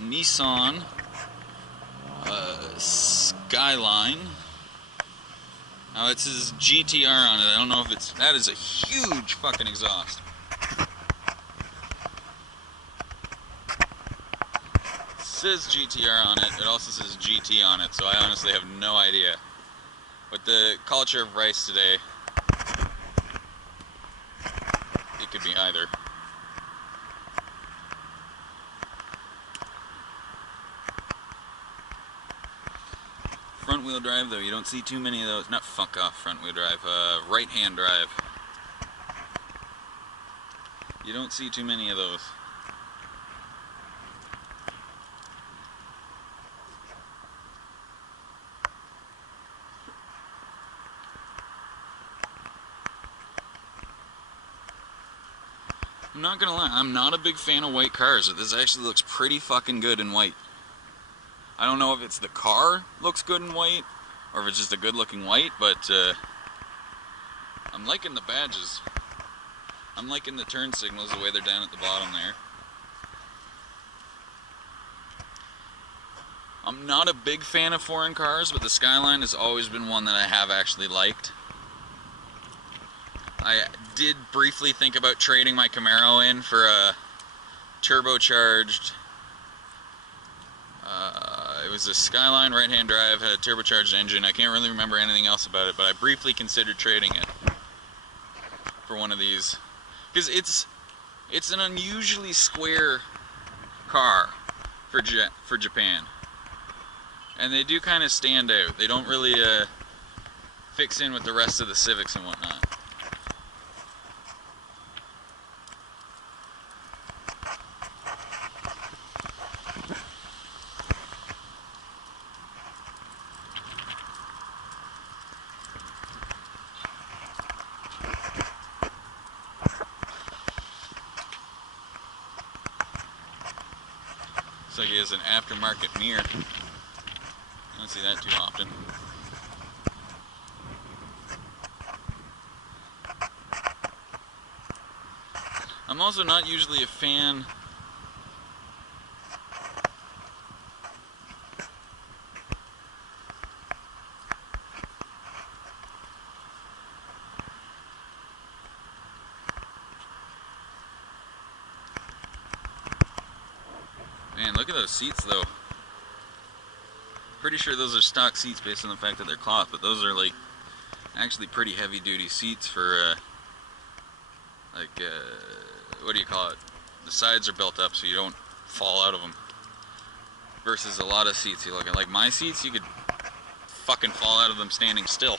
Nissan Skyline. Now it says GTR on it. I don't know if it's... That is a huge fucking exhaust. It says GTR on it. It also says GT on it, so I honestly have no idea. With the culture of rice today, it could be either. Front wheel drive though, you don't see too many of those. Not fuck off front wheel drive, right hand drive. You don't see too many of those. I'm not gonna lie, I'm not a big fan of white cars, but this actually looks pretty fucking good in white. I don't know if it's the car looks good in white, or if it's just a good looking white, but I'm liking the badges. I'm liking the turn signals the way they're down at the bottom there. I'm not a big fan of foreign cars, but the Skyline has always been one that I have actually liked. I did briefly think about trading my Camaro in for a turbocharged, it was a Skyline right-hand drive, had a turbocharged engine. I can't really remember anything else about it, but I briefly considered trading it for one of these. Because it's an unusually square car for Japan. And they do kind of stand out. They don't really fix in with the rest of the Civics and whatnot. Looks like he has an aftermarket mirror. I don't see that too often. I'm also not usually a fan Man, look at those seats though. Pretty sure those are stock seats based on the fact that they're cloth, but those are like actually pretty heavy duty seats for what do you call it? The sides are built up so you don't fall out of them. Versus a lot of seats you look at, like my seats, you could fucking fall out of them standing still.